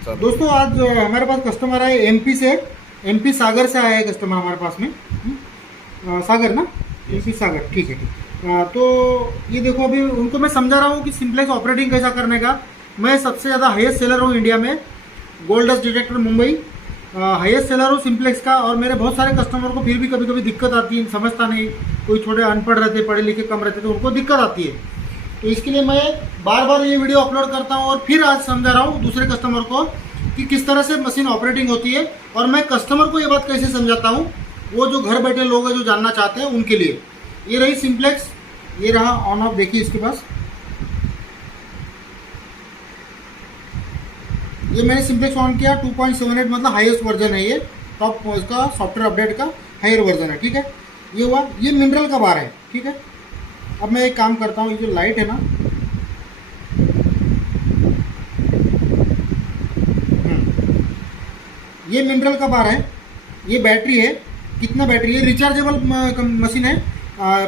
दोस्तों आज हमारे पास कस्टमर आए एमपी से। एमपी सागर से आया है कस्टमर हमारे पास में। सागर ना, एमपी सागर, ठीक है ठीक। तो ये देखो, अभी उनको मैं समझा रहा हूँ कि सिंप्लेक्स ऑपरेटिंग कैसा करने का। मैं सबसे ज़्यादा हाईएस्ट सेलर हूँ इंडिया में, gold dust detector Mumbai highest seller हूँ सिंप्लेक्स का। और मेरे बहुत सारे कस्टमर को फिर भी कभी कभी दिक्कत आती है, समझता नहीं, कोई छोटे अनपढ़ रहते, पढ़े लिखे कम रहते, तो उनको दिक्कत आती है। तो इसके लिए मैं बार बार ये वीडियो अपलोड करता हूँ और फिर आज समझा रहा हूँ दूसरे कस्टमर को कि किस तरह से मशीन ऑपरेटिंग होती है। और मैं कस्टमर को ये बात कैसे समझाता हूँ, वो जो घर बैठे लोग हैं जो जानना चाहते हैं उनके लिए। ये रही सिंप्लेक्स, ये रहा ऑन ऑफ, देखिए इसके पास ये मैंने सिंप्लेक्स ऑन किया 2.78 मतलब हाईएस्ट वर्जन है, ये टॉप इसका सॉफ्टवेयर अपडेट का हायर वर्जन है, ठीक है। ये हुआ, ये मिनरल का बार है, ठीक है। अब मैं एक काम करता हूँ, ये जो लाइट है ना, ये मिनरल का बार है, ये बैटरी है। कितना बैटरी है, रिचार्जेबल मशीन है।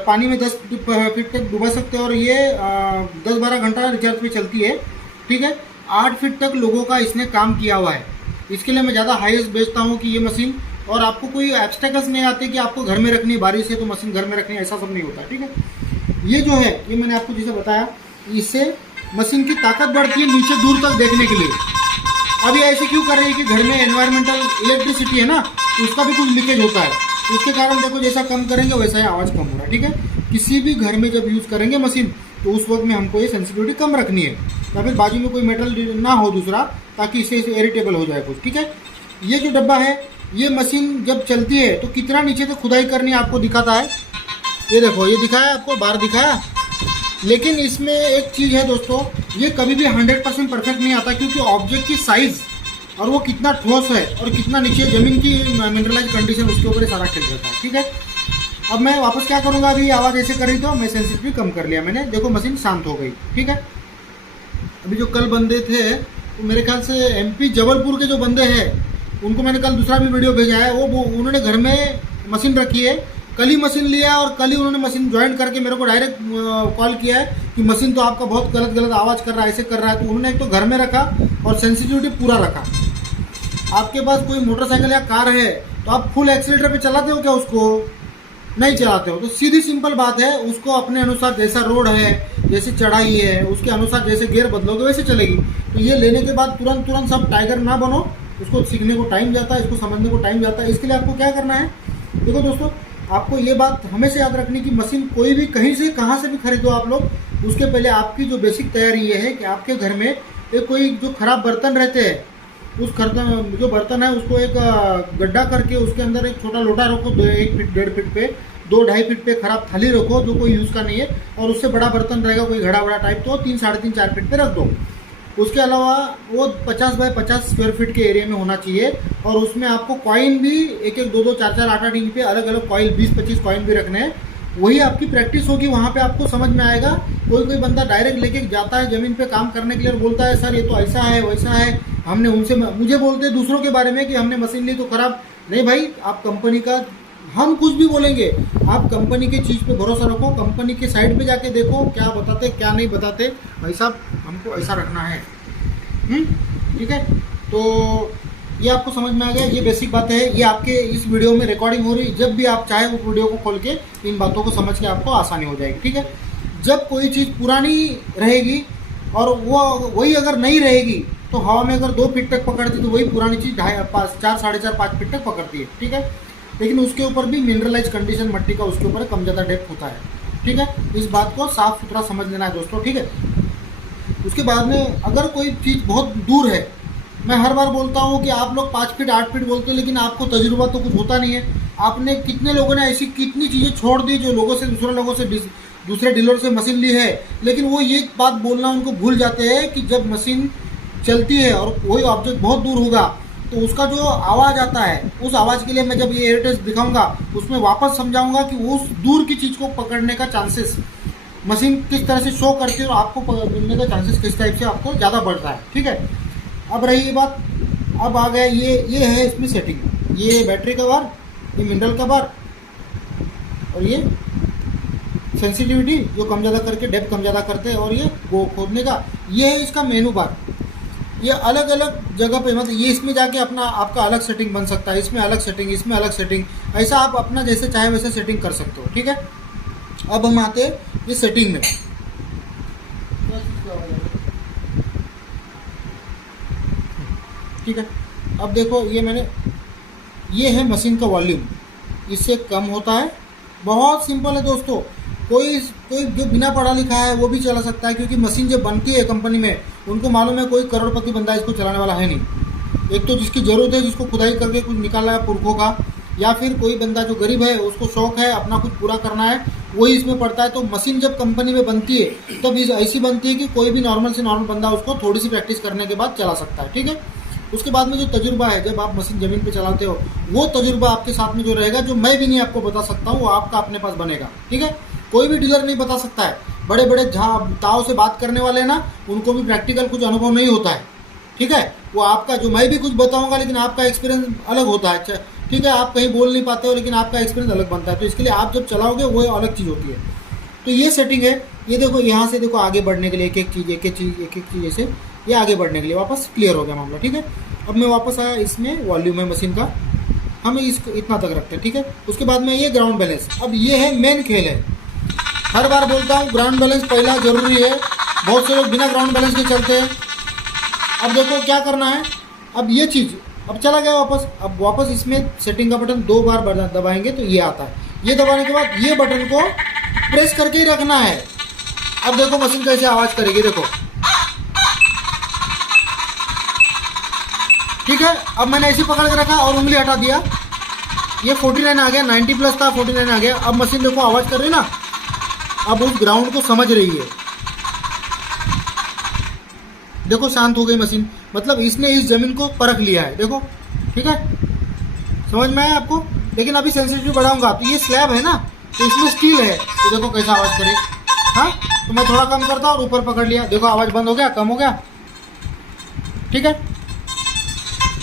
पानी में 10 फीट तक डुबा सकते हैं और ये 10-12 घंटा रिचार्ज पे चलती है, ठीक है। 8 फीट तक लोगों का इसने काम किया हुआ है। इसके लिए मैं ज़्यादा हाईएस्ट बेचता हूँ कि ये मशीन, और आपको कोई एब्स्टेकल्स नहीं आते कि आपको घर में रखनी है, बारिश है तो मशीन घर में रखनी है, ऐसा सब नहीं होता, ठीक है। ये जो है, ये मैंने आपको जैसे बताया, इससे मशीन की ताकत बढ़ती है नीचे दूर तक देखने के लिए। अब ये ऐसे क्यों कर रही है कि घर में एनवायरमेंटल इलेक्ट्रिसिटी है ना, तो उसका भी कुछ लीकेज होता है, तो उसके कारण देखो जैसा कम करेंगे वैसा ही आवाज़ कम हो रहा है, ठीक है। किसी भी घर में जब यूज़ करेंगे मशीन, तो उस वक्त में हमको ये सेंसिटिविटी कम रखनी है, या फिर बाजू में कोई मेटल ना हो दूसरा, ताकि इससे इरिटेबल हो जाए कुछ, ठीक है। ये जो डब्बा है, ये मशीन जब चलती है तो कितना नीचे तक खुदाई करनी है आपको दिखाता है। ये देखो, ये दिखाया आपको, बार दिखाया। लेकिन इसमें एक चीज़ है दोस्तों, ये कभी भी 100% परफेक्ट नहीं आता, क्योंकि ऑब्जेक्ट की साइज़ और वो कितना ठोस है और कितना नीचे ज़मीन की मिनरलाइज कंडीशन, उसके ऊपर सारा खेल रहता है, ठीक है। अब मैं वापस क्या करूँगा, अभी आवाज़ ऐसे कर रही तो मैं सेंसिटिविटी कम कर लिया मैंने, देखो मशीन शांत हो गई, ठीक है। अभी जो कल बंदे थे, तो मेरे ख्याल से एमपी जबलपुर के जो बंदे हैं, उनको मैंने कल दूसरा भी वीडियो भेजा है। वो उन्होंने घर में मशीन रखी है, कल ही मशीन लिया और कल ही उन्होंने मशीन ज्वाइन करके मेरे को डायरेक्ट कॉल किया है कि मशीन तो आपका बहुत गलत आवाज़ कर रहा है, ऐसे कर रहा है। तो उन्होंने एक तो घर में रखा और सेंसिटिविटी पूरा रखा। आपके पास कोई मोटरसाइकिल या कार है तो आप फुल एक्सीलेटर पे चलाते हो क्या? उसको नहीं चलाते हो। तो सीधी सिंपल बात है, उसको अपने अनुसार, जैसा रोड है, जैसे चढ़ाई है, उसके अनुसार जैसे गियर बदलोगे वैसे चलेगी। तो ये लेने के बाद तुरंत सब टाइगर ना बनो, उसको सीखने को टाइम जाता है, इसको समझने को टाइम जाता है। इसके लिए आपको क्या करना है, देखो दोस्तों, आपको ये बात हमेशा याद रखनी कि मशीन कोई भी कहीं से कहाँ से भी खरीदो आप लोग, उसके पहले आपकी जो बेसिक तैयारी ये है कि आपके घर में एक कोई जो खराब बर्तन रहते हैं, उस जो बर्तन है उसको एक गड्ढा करके उसके अंदर एक छोटा लोटा रखो, 1 फीट 1.5 फीट पे, 2-2.5 फीट पे खराब थाली रखो जो कोई यूज़ का नहीं है, और उससे बड़ा बर्तन रहेगा कोई घड़ा बड़ा टाइप, तो 3-3.5-4 फीट पे रख दो। उसके अलावा वो 50 बाय 50 स्क्वायर फीट के एरिया में होना चाहिए, और उसमें आपको कॉइन भी 1-1, 2-2, 4-4, 8-8 इंच पे अलग अलग कॉइन, 20-25 कॉइन भी रखने हैं। वही आपकी प्रैक्टिस होगी, वहाँ पे आपको समझ में आएगा। कोई बंदा डायरेक्ट लेके जाता है ज़मीन पे काम करने के लिए और बोलता है सर ये तो ऐसा है वैसा है, हमने उनसे, मुझे बोलते हैं दूसरों के बारे में कि हमने मशीन ली तो खराब। नहीं भाई, आप कंपनी का, हम कुछ भी बोलेंगे, आप कंपनी की चीज़ पे भरोसा रखो, कंपनी के साइट पे जाके देखो क्या बताते क्या नहीं बताते। भाई साहब, हमको ऐसा रखना है, ठीक है। तो ये आपको समझ में आ गया, ये बेसिक बात है। ये आपके इस वीडियो में रिकॉर्डिंग हो रही, जब भी आप चाहे उस वीडियो को खोल के इन बातों को समझ के आपको आसानी हो जाएगी, ठीक है। जब कोई चीज़ पुरानी रहेगी और वो वही अगर नहीं रहेगी, तो हवा में अगर 2 फीट तक पकड़ती तो वही पुरानी चीज़ 4, 4.5, 5 फीट तक पकड़ती है, ठीक है। लेकिन उसके ऊपर भी मिनरलाइज कंडीशन मट्टी का उसके ऊपर कम ज़्यादा डेप्थ होता है, ठीक है। इस बात को साफ सुथरा समझ लेना है दोस्तों, ठीक है। उसके बाद में अगर कोई चीज़ बहुत दूर है, मैं हर बार बोलता हूँ कि आप लोग 5 फीट 8 फीट बोलते हो, लेकिन आपको तजुर्बा तो कुछ होता नहीं है। आपने कितने लोगों ने ऐसी कितनी चीज़ें छोड़ दी जो दूसरे लोगों से दूसरे डीलर से मशीन ली है, लेकिन वो ये बात बोलना उनको भूल जाते हैं कि जब मशीन चलती है और वही ऑब्जेक्ट बहुत दूर होगा, तो उसका जो आवाज़ आता है, उस आवाज़ के लिए मैं जब ये एयर टेस्ट दिखाऊंगा उसमें वापस समझाऊंगा कि उस दूर की चीज़ को पकड़ने का चांसेस मशीन किस तरह से शो करती है और आपको मिलने का चांसेस किस टाइप से आपको ज़्यादा बढ़ता है, ठीक है। अब रही ये बात, अब आ गया ये है इसमें सेटिंग, ये बैटरी का बार, ये मिनरल का बार, और ये सेंसिटिविटी जो कम ज़्यादा करके डेप्थ कम ज़्यादा करते हैं, और ये वो खोदने का, ये है इसका मेनू बार। ये अलग अलग जगह पे, मतलब ये इसमें जाके अपना आपका अलग सेटिंग बन सकता है, इसमें अलग सेटिंग, इसमें अलग सेटिंग, ऐसा आप अपना जैसे चाहे वैसे सेटिंग कर सकते हो। ठीक है, अब हम आते हैं ये सेटिंग में। ठीक है, अब देखो ये है मशीन का वॉल्यूम, इससे कम होता है। बहुत सिंपल है दोस्तों, कोई जो बिना पढ़ा लिखा है वो भी चला सकता है, क्योंकि मशीन जब बनती है कंपनी में उनको मालूम है कोई करोड़पति बंदा इसको चलाने वाला है नहीं। एक तो जिसकी ज़रूरत है, जिसको खुदाई करके कुछ निकालना है पुरखों का, या फिर कोई बंदा जो गरीब है उसको शौक है अपना कुछ पूरा करना है, वही इसमें पड़ता है। तो मशीन जब कंपनी में बनती है तब ऐसी बनती है कि कोई भी नॉर्मल से नॉर्मल बंदा उसको थोड़ी सी प्रैक्टिस करने के बाद चला सकता है। ठीक है, उसके बाद में जो तजुर्बा है, जब आप मशीन ज़मीन पे चलाते हो, वो तजुर्बा आपके साथ में जो रहेगा, जो मैं भी नहीं आपको बता सकता हूँ, वो आपका अपने पास बनेगा। ठीक है, कोई भी डीलर नहीं बता सकता है। बड़े बड़े ताव से बात करने वाले ना, उनको भी प्रैक्टिकल कुछ अनुभव नहीं होता है। ठीक है, वो आपका जो मैं भी कुछ बताऊंगा, लेकिन आपका एक्सपीरियंस अलग होता है। ठीक है, आप कहीं बोल नहीं पाते हो, लेकिन आपका एक्सपीरियंस अलग बनता है, तो इसके लिए आप जब चलाओगे वो अलग चीज़ होती है। तो ये सेटिंग है। ये देखो, यहाँ से देखो आगे बढ़ने के लिए एक एक चीज़ ऐसे ये आगे बढ़ने के लिए वापस क्लियर हो गया मामला। ठीक है, अब मैं वापस आया, इसमें वॉल्यूम है मशीन का, हम इसको इतना तक रखते हैं। ठीक है, उसके बाद में ये ग्राउंड बैलेंस, अब ये है मेन खेल है। हर बार बोलता हूँ ग्राउंड बैलेंस पहला जरूरी है, बहुत से लोग बिना ग्राउंड बैलेंस के चलते हैं। अब देखो क्या करना है, अब ये चीज़ अब चला गया वापस, अब वापस इसमें सेटिंग का बटन 2 बार दबाएंगे तो ये आता है। ये दबाने के बाद ये बटन को प्रेस करके ही रखना है। अब देखो मशीन कैसे आवाज़ करेगी, देखो। ठीक है, अब मैंने ऐसे पकड़ के रखा और उंगली हटा दिया, ये 49 आ गया, 90 प्लस था, 49 आ गया। अब मशीन देखो आवाज़ कर रही है ना, अब उस ग्राउंड को समझ रही है। देखो शांत हो गई मशीन, मतलब इसने इस जमीन को परख लिया है। देखो, ठीक है, समझ में आया आपको। लेकिन अभी सेंसिटिविटी बढ़ाऊंगा, तो ये स्लैब है ना, तो इसमें स्टील है, तो देखो कैसा आवाज़ करे। हाँ, तो मैं थोड़ा कम करता और ऊपर पकड़ लिया, देखो आवाज़ बंद हो गया, कम हो गया। ठीक है,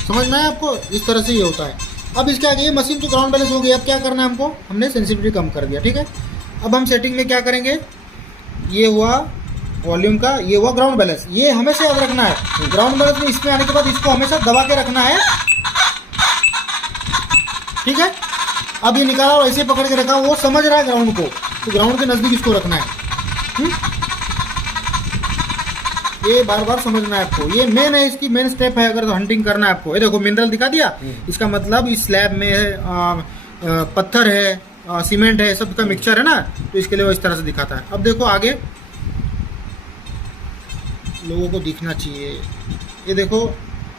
समझ में आया आपको, इस तरह से ये होता है। अब इसके आगे ये मशीन तो ग्राउंड बैलेंस हो गई, अब क्या करना है हमको, हमने सेंसिटिविटी कम कर दिया। ठीक है, अब हम सेटिंग में क्या करेंगे, ये हुआ वॉल्यूम का, ये हुआ ग्राउंड बैलेंस, ये हमेशा याद रखना है। ग्राउंड बैलेंस में इसमें आने के बाद इसको हमेशा दबा के रखना है। ठीक है, अब ये निकाला और ऐसे पकड़ के रखा, वो समझ रहा है ग्राउंड को, तो ग्राउंड के नज़दीक इसको रखना है। ये बार बार समझना है आपको, ये मेन है, इसकी मेन स्टेप है अगर तो हंटिंग करना है आपको। ये देखो मिनरल दिखा दिया, इसका मतलब इस स्लैब में पत्थर है, सीमेंट है, सबका मिक्सचर है ना, तो इसके लिए वो इस तरह से दिखाता है। अब देखो आगे लोगों को दिखना चाहिए, ये देखो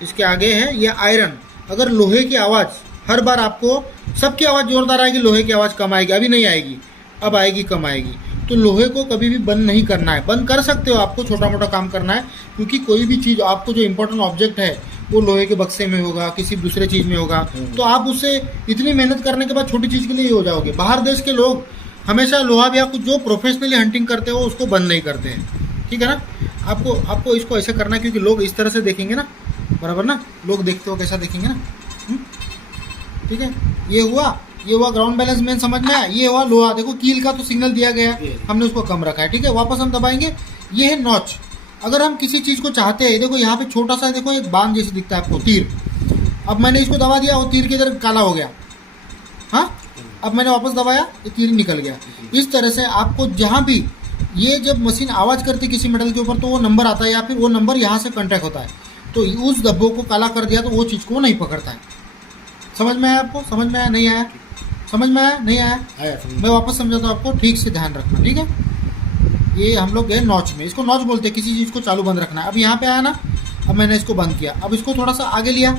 इसके आगे है ये आयरन। अगर लोहे की आवाज़ हर बार आपको, सबकी आवाज़ जोरदार आएगी, लोहे की आवाज़ कम आएगी, अभी नहीं आएगी, अब आएगी, कम आएगी। तो लोहे को कभी भी बंद नहीं करना है। बंद कर सकते हो, आपको छोटा मोटा काम करना है, क्योंकि कोई भी चीज़ आपको जो इंपॉर्टेंट ऑब्जेक्ट है वो लोहे के बक्से में होगा, किसी दूसरे चीज़ में होगा, तो आप उससे इतनी मेहनत करने के बाद छोटी चीज़ के लिए ही हो जाओगे। बाहर देश के लोग हमेशा लोहा भी, आपको जो प्रोफेशनली हंटिंग करते हो उसको बंद नहीं करते हैं। ठीक है ना, आपको इसको ऐसे करना है, क्योंकि लोग इस तरह से देखेंगे ना, बराबर ना, लोग देखते हो कैसा देखेंगे ना। ठीक है, ये हुआ ग्राउंड बैलेंस में, समझ में आया। ये हुआ लोहा, देखो कील का तो सिग्नल दिया गया है, हमने उसको कम रखा है। ठीक है, वापस हम दबाएंगे, ये है नॉच। अगर हम किसी चीज़ को चाहते हैं, देखो यहाँ पे छोटा सा, देखो एक बांध जैसे दिखता है आपको, तीर। अब मैंने इसको दबा दिया, वो तीर की तरह काला हो गया। हाँ, अब मैंने वापस दबाया, ये तीर निकल गया। इस तरह से आपको जहाँ भी ये जब मशीन आवाज़ करती है किसी मेटल के ऊपर, तो वो नंबर आता है, या फिर वो नंबर यहाँ से कॉन्टैक्ट होता है, तो उस धब्बों को काला कर दिया तो वो चीज़ को नहीं पकड़ता है। समझ में आया आपको, समझ में आया, नहीं आया, समझ में आया, नहीं आया, मैं वापस समझाता हूँ आपको, ठीक से ध्यान रखना। ठीक है, ये हम लोग गए नॉच में, इसको नॉच बोलते हैं, किसी चीज़ को चालू बंद रखना है। अब यहाँ पे आया ना, अब मैंने इसको बंद किया, अब इसको थोड़ा सा आगे लिया,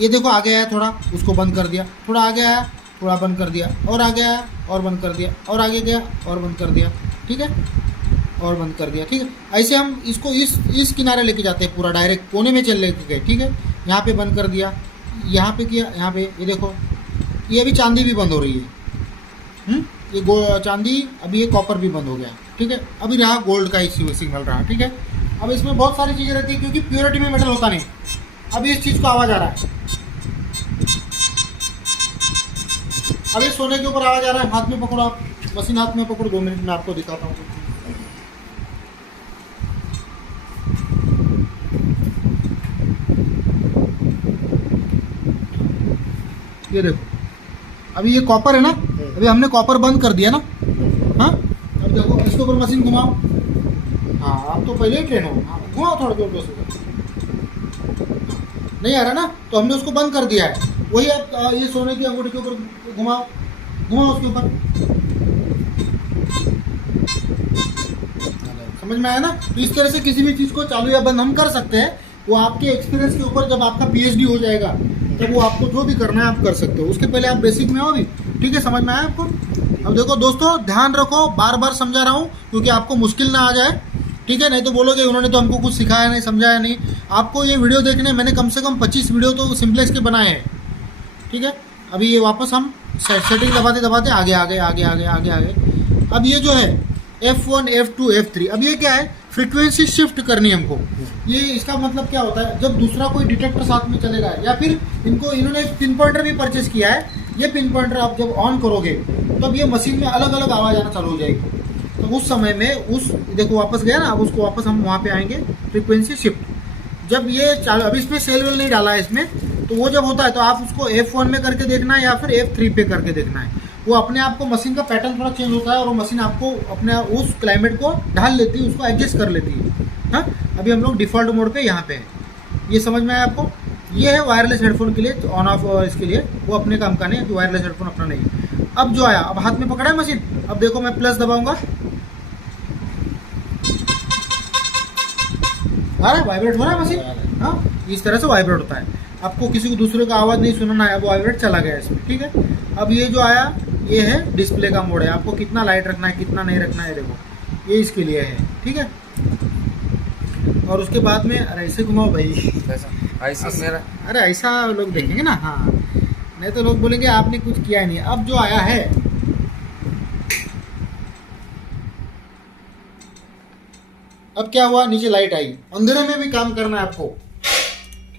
ये देखो आगे आया थोड़ा, उसको बंद कर दिया, थोड़ा आगे आया, थोड़ा बंद कर दिया, और आगे आया और बंद कर दिया, और आगे गया और बंद कर दिया। ठीक है, और बंद कर दिया। ठीक है, ऐसे हम इसको इस किनारे लेके जाते हैं, पूरा डायरेक्ट कोने में चल लेके गए। ठीक है, यहाँ पे बंद कर दिया, यहाँ पे किया, यहाँ पे ये देखो, ये अभी चांदी भी बंद हो रही है। ये चांदी, अभी ये कॉपर भी बंद हो गया। ठीक है, अभी रहा गोल्ड का ही सिग्नल रहा। ठीक है, अब इसमें बहुत सारी चीज़ें रहती है, क्योंकि प्योरिटी में मेटल होता नहीं। अभी इस चीज़ को आवाज़ आ रहा है, अभी सोने के ऊपर आवाज़ आ रहा है, हाथ में पकड़ो आप, मशीन हाथ में पकड़ो, 2 मिनट में आपको दिखाता हूँ। 。 . 。 । 。 . 。 . 。 . 。 . 。 . . 。 . 。 . 。 . 。 . 。 . 。 . 。 . 。 . 。 . 。 . 。 . 。 . 。 . 。 . 。 . 。 . 。 . 。 . 。 . 。 . 。 अब ये सोने के ऊपर आवाज़ आ रहा है, हाथ में पकड़ो आप, मशीन हाथ में पकड़ो, 2 मिनट में आपको दिखाता हूँ। ये देखो, अभी ये कॉपर है ना, अभी हमने कॉपर बंद कर दिया ना। हाँ, अब देखो इसके ऊपर मशीन घुमाओ। हाँ, आप तो पहले ही ट्रेन हो। हाँ, घुमाओ थोड़ा जोर से। नहीं आ रहा ना, तो हमने उसको बंद कर दिया है। वही आप ये सोने की अंगूठी के ऊपर घुमाओ, घुमाओ उसके ऊपर। समझ में आया ना? तो इस तरह से किसी भी चीज़ को चालू या बंद हम कर सकते हैं। वो आपके एक्सपीरियंस के ऊपर, जब आपका पीएचडी हो जाएगा तब वो आपको जो भी करना है आप कर सकते हो। उसके पहले आप बेसिक में हो अभी। ठीक है, समझ में आया आपको? अब देखो दोस्तों, ध्यान रखो, बार बार समझा रहा हूँ क्योंकि आपको मुश्किल ना आ जाए। ठीक है, नहीं तो बोलोगे उन्होंने तो हमको कुछ सिखाया नहीं, समझाया नहीं। आपको ये वीडियो देखने मैंने कम से कम 25 वीडियो तो सिंपलेक्स के बनाए हैं। ठीक है, अभी ये वापस हम सेटिंग दबाते दबाते आगे आगे आगे आगे आगे आगे। अब ये जो है F1 F2 F3, अब ये क्या है, फ्रीक्वेंसी शिफ्ट करनी है हमको। ये इसका मतलब क्या होता है, जब दूसरा कोई डिटेक्टर साथ में चलेगा या फिर इन्होंने एक पिन पॉइंटर भी परचेज किया है। ये पिन पॉइंटर आप जब ऑन करोगे तब ये मशीन में अलग अलग आवाज़ आना चालू हो जाएगी। तो उस समय में देखो वापस गया ना, अब उसको वापस हम वहाँ पे आएंगे, फ्रीक्वेंसी शिफ्ट। जब ये चालू, अभी इसमें सेल वेल नहीं डाला है इसमें, तो वो जब होता है तो आप उसको F1 में करके देखना है या फिर F3 पे करके देखना है। वो अपने आप को मशीन का पैटर्न थोड़ा चेंज होता है और वो मशीन आपको अपने उस क्लाइमेट को ढाल लेती है, उसको एडजस्ट कर लेती है। हाँ, अभी हम लोग डिफ़ॉल्ट मोड पे यहाँ पे हैं। ये समझ में आया आपको? ये है वायरलेस हेडफोन के लिए, ऑन ऑफ इसके लिए, वो अपने काम का नहीं है, वायरलेस हेडफोन अपना नहीं है। अब जो आया, अब हाथ में पकड़ा है मशीन, अब देखो मैं प्लस दबाऊंगा, आ रहा है, वाइब्रेट हो रहा है मशीन। हाँ, इस तरह से वाइब्रेट होता है। आपको किसी को दूसरे का आवाज़ नहीं सुनना है, वो वाइब्रेट चला गया इसमें। ठीक है, अब ये जो आया ये है डिस्प्ले का मोड है, आपको कितना लाइट रखना है कितना नहीं रखना है, देखो ये इसके लिए है। ठीक है, और उसके बाद में, अरे ऐसे घुमाओ भाई, ऐसा मेरा, अरे ऐसा लोग देखेंगे ना। हाँ, नहीं तो लोग बोलेंगे आपने कुछ किया ही नहीं। अब जो आया है, अब क्या हुआ, नीचे लाइट आई, अंधेरे में भी काम करना है आपको,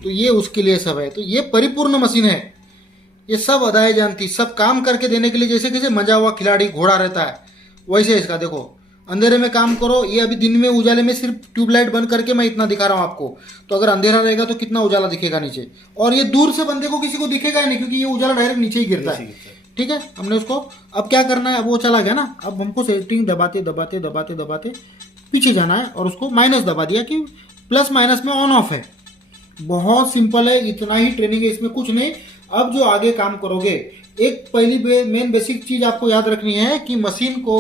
तो ये उसके लिए सब है। तो ये परिपूर्ण मशीन है, ये सब अदाएं जानती, सब काम करके देने के लिए। जैसे किसी मजा हुआ खिलाड़ी घोड़ा रहता है, वैसे इसका देखो, अंधेरे में काम करो। ये अभी दिन में उजाले में सिर्फ ट्यूबलाइट बंद करके मैं इतना दिखा रहा हूँ आपको, तो अगर अंधेरा रहेगा तो कितना उजाला दिखेगा नीचे, और ये दूर से बंदे को किसी को दिखेगा ही नहीं क्योंकि ये उजाला डायरेक्ट नीचे ही गिरता है। ठीक है, हमने उसको, अब क्या करना है, अब वो चला गया ना, अब हमको सेटिंग दबाते दबाते दबाते दबाते पीछे जाना है और उसको माइनस दबा दिया कि प्लस माइनस में ऑन ऑफ है। बहुत सिंपल है, इतना ही ट्रेनिंग है, इसमें कुछ नहीं। अब जो आगे काम करोगे, एक पहली मेन बेसिक चीज आपको याद रखनी है कि मशीन को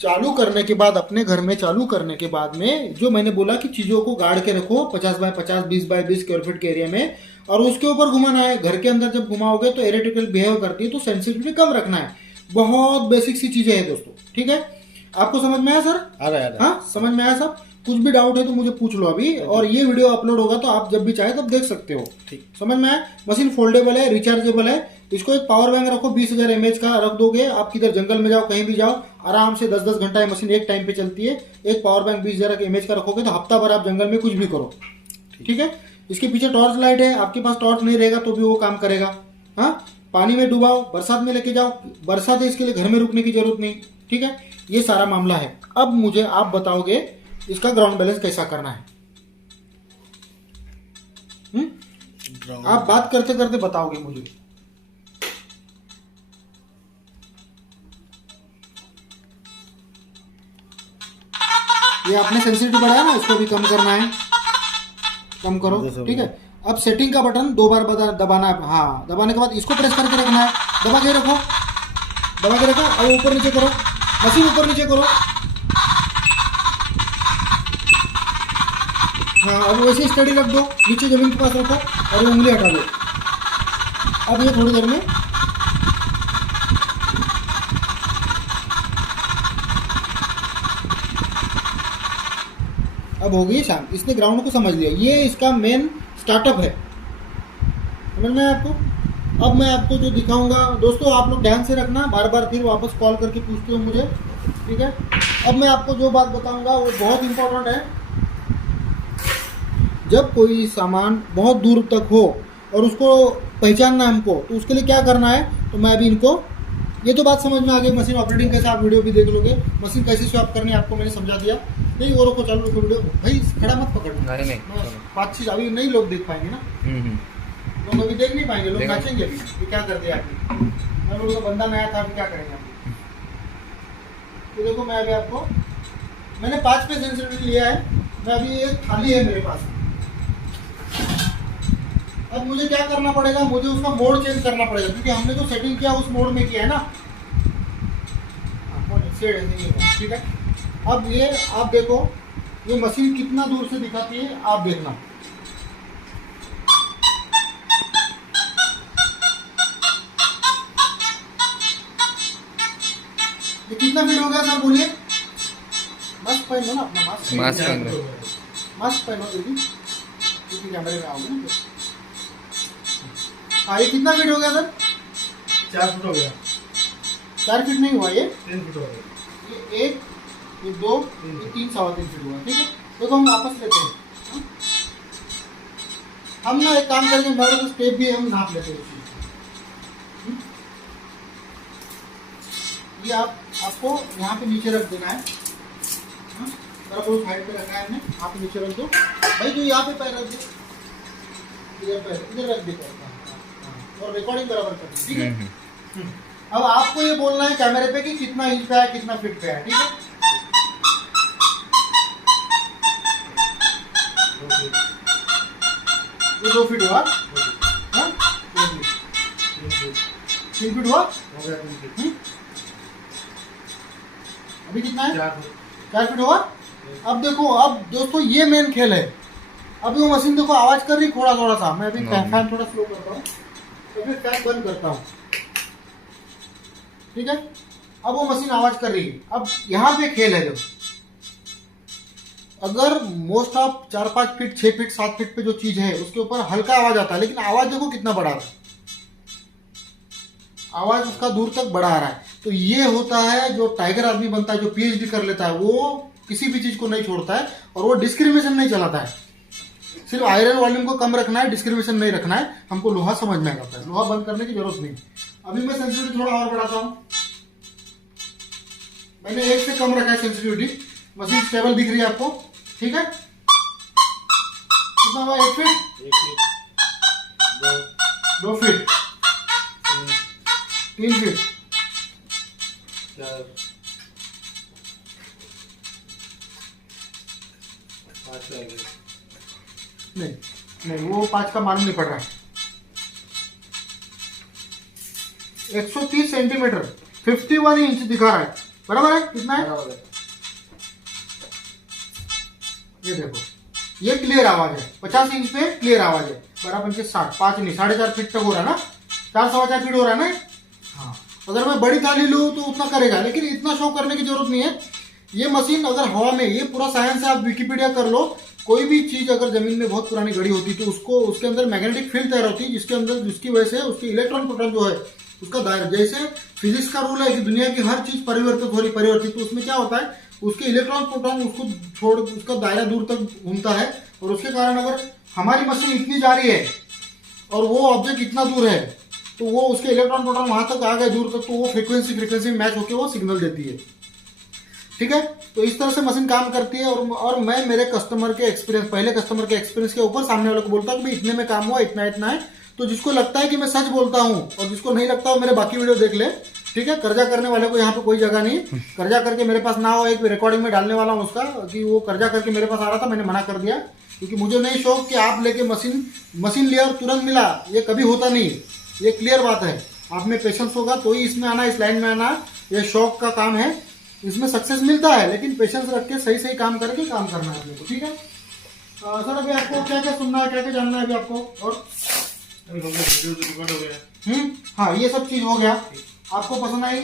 चालू करने के बाद, अपने घर में चालू करने के बाद में, जो मैंने बोला कि चीजों को गाड़ के रखो 50 बाय 50 20 बाय 20 स्क्वायर फीट के एरिया में, और उसके ऊपर घुमाना है। घर के अंदर जब घुमाओगे तो एरेटिकल बिहेव करती है, तो सेंसिटिविटी कम रखना है। बहुत बेसिक सी चीजें हैं दोस्तों। ठीक है, आपको समझ में आया सर? आ रहा है। हाँ, समझ में आया सब? कुछ भी डाउट है तो मुझे पूछ लो अभी, और ये वीडियो अपलोड होगा तो आप जब भी चाहे तब देख सकते हो। ठीक, समझ में आया? मशीन फोल्डेबल है, रिचार्जेबल है। इसको एक पावर बैंक रखो, 20,000 mAh का रख दोगे, आप किधर जंगल में जाओ, कहीं भी जाओ, आराम से 10-10 घंटा ये मशीन एक टाइम पे चलती है। एक पावर बैंक 20,000 mAh का रखोगे तो हफ्ता भर आप जंगल में कुछ भी करो। ठीक है, इसके पीछे टॉर्च लाइट है, आपके पास टॉर्च नहीं रहेगा तो भी वो काम करेगा। हाँ, पानी में डुबाओ, बरसात में लेके जाओ, बरसात है इसके लिए घर में रुकने की जरूरत नहीं। ठीक है, ये सारा मामला है। अब मुझे आप बताओगे इसका ग्राउंड बैलेंस कैसा करना है। आप बात करते करते बताओगे मुझे। ये आपने सेंसिटिविटी बढ़ाया ना, इसको भी कम करना है, कम करो। ठीक है, अब सेटिंग का बटन 2 बार दबाना है। हाँ, दबाने के बाद इसको प्रेस करके रखना है, दबा के रखो, दबा के रखो, और ऊपर नीचे करो, मशीन ऊपर नीचे करो। हाँ, अब वैसे स्टडी रख दो, नीचे जमीन के पास रखो और ये उंगली हटा दो। अब ये थोड़ी देर में अब हो गई शांत। इसने ग्राउंड को समझ लिया, ये इसका मेन स्टार्टअप है। समझ में आपको? अब मैं आपको जो दिखाऊंगा दोस्तों, आप लोग ध्यान से रखना, बार बार फिर वापस कॉल करके पूछते हो मुझे। ठीक है, अब मैं आपको जो बात बताऊंगा वो बहुत इंपॉर्टेंट है। जब कोई सामान बहुत दूर तक हो और उसको पहचानना है हमको, तो उसके लिए क्या करना है, तो मैं अभी इनको, ये तो बात समझ में आ गई, मशीन ऑपरेटिंग कैसे, आप वीडियो भी देख लोगे, मशीन कैसे स्वैप करनी है आपको मैंने समझा दिया। नहीं, वो रोको, चालू रखो वीडियो भाई, खड़ा मत पकड़ना। नहीं, बात चीज अभी नहीं लोग देख पाएंगे ना। लोग अभी देख नहीं पाएंगे, लोग नाचेंगे अभी ये क्या कर दिया आपने। मैं लोगों का बंदा नया था, अभी क्या करेंगे आप। तो देखो मैं अभी आपको, मैंने 5 पे सेंसिटिविटी लिया है, मैं अभी एक थाली है मेरे पास। अब मुझे क्या करना पड़ेगा, मुझे उसका मोड चेंज करना पड़ेगा, क्योंकि हमने जो सेटिंग किया उस मोड में किया है ना। ठीक है, अब ये आप देखो ये मशीन कितना दूर से दिखाती है, आप देखना। ये कितना फीट हो गया सर बोलिए। मास्क पहनो ना अपना, मास्क पहनो जल्दी, क्योंकि कैमरे में आओगे ना। हाँ ये कितना फीट हो गया सर? 4 फीट हो गया। 4 फीट नहीं हुआ, ये 3 फीट हो गया। ये 1, ये 2, ये 3, 3.25 फीट हुआ। ठीक है, देखो हम वापस लेते हैं। हम ना एक काम करके मेरे को स्टेप भी हम नाप लेते हैं। ये आपको यहाँ पे नीचे रख देना है। बराबर उस हाइट पे रखा है हमने, यहाँ पे नीचे रख दो भाई, जो यहाँ पे पैर रख दो, इधर रख दे, और रिकॉर्डिंग बराबर कर दो। ठीक है, अब आपको ये बोलना है कैमरे पे कि कितना इंच पे है, कितना फीट पे है। ठीक है, ये 2 फीट हुआ, 3 फीट हुआ, अभी कितना है? 4 फीट हुआ। अब देखो, अब दोस्तों ये मेन खेल है। अभी वो मशीन देखो आवाज कर रही थोड़ा थोड़ा सा, मैं अभी फैन थोड़ा स्लो करता हूँ, तो फिर फैन बंद करता हूँ। ठीक है, अब वो मशीन आवाज कर रही है। अब यहाँ पे खेल है, देखो अगर most of 4-5 feet 6 feet 7 feet पे जो चीज है उसके ऊपर हल्का आवाज आता है, लेकिन आवाज देखो कितना बड़ा रहा है, आवाज उसका दूर तक बढ़ा रहा है। तो ये होता है जो टाइगर आदमी बनता है, जो पीएचडी कर लेता है, वो किसी भी चीज को नहीं छोड़ता है और वो डिस्क्रिमिनेशन नहीं चलाता है। सिर्फ आयरन वॉल्यूम को कम रखना है, डिस्क्रिमिनेशन नहीं रखना है। हमको लोहा समझ में आता है, लोहा बंद करने की जरूरत नहीं। अभी मैं सेंसिटिविटी थोड़ा और बढ़ाता हूँ, मैंने 1 से कम रखा है सेंसिटिविटी। मशीन स्टेबल दिख रही है आपको। ठीक है, कितना हुआ? 1 फीट, 2 फीट, 3 फीट, 4, 5 आ गए। नहीं वो 5 का मालूम नहीं पड़ रहा है। 130 सेंटीमीटर 51 इंच दिखा रहा है, बराबर है? कितना है? ये देखो, ये क्लियर आवाज है, 50 इंच पे क्लियर आवाज है। बराबर 60, 5 नहीं 4.5 फीट तक हो रहा है ना, 4-4.25 फीट हो रहा है ना। हाँ, अगर मैं बड़ी थाली लूँ तो उतना करेगा, लेकिन इतना शो करने की जरूरत नहीं है। ये मशीन अगर हवा में, ये पूरा साइंस है, आप विकिपीडिया कर लो। कोई भी चीज अगर जमीन में बहुत पुरानी गड़ी होती है तो उसको, उसके अंदर मैग्नेटिक फील्ड तैयार होती है, जिसके अंदर, जिसकी वजह से उसकी इलेक्ट्रॉन प्रोटॉन जो है उसका दायरा, जैसे फिजिक्स का रूल है कि दुनिया की हर चीज परिवर्तित हो रही, परिवर्तित, तो उसमें क्या होता है, उसके इलेक्ट्रॉन प्रोटॉन उसको छोड़, उसका दायरा दूर तक घूमता है। और उसके कारण अगर हमारी मशीन इतनी जा रही है और वो ऑब्जेक्ट इतना दूर है, तो वो उसके इलेक्ट्रॉन प्रोटॉन वहां तक आ गए दूर तक, तो वो फ्रीक्वेंसी में मैच होकर वो सिग्नल देती है। ठीक है, तो इस तरह से मशीन काम करती है। और मैं मेरे कस्टमर के एक्सपीरियंस, पहले कस्टमर के एक्सपीरियंस के ऊपर सामने वाले को बोलता हूँ कि इतने में काम हुआ, इतना इतना है। तो जिसको लगता है कि मैं सच बोलता हूँ और जिसको नहीं लगता हो मेरे बाकी वीडियो देख ले। ठीक है, कर्जा करने वाले को यहाँ पे कोई जगह नहीं। कर्जा करके मेरे पास ना हो, एक रिकॉर्डिंग में डालने वाला हूँ उसका कि वो कर्जा करके मेरे पास आ रहा था, मैंने मना कर दिया, क्योंकि मुझे नहीं शौक कि आप लेके मशीन लिया और तुरंत मिला, ये कभी होता नहीं। ये क्लियर बात है, आप में पेशेंस होगा तो ही इसमें आना, इस लाइन में आना। ये शौक का काम है, इसमें सक्सेस मिलता है, लेकिन पेशेंस रख के सही सही काम करके काम करना है अपने को। ठीक है सर, अभी आपको क्या क्या सुनना है, क्या क्या जानना है अभी आपको? और हाँ, ये सब चीज हो गया। आपको पसंद आई,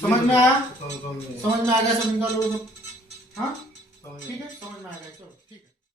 समझ में आया? समझ में आ गया सब? निकालो। हाँ ठीक है, समझ में आ गया, चलो ठीक है।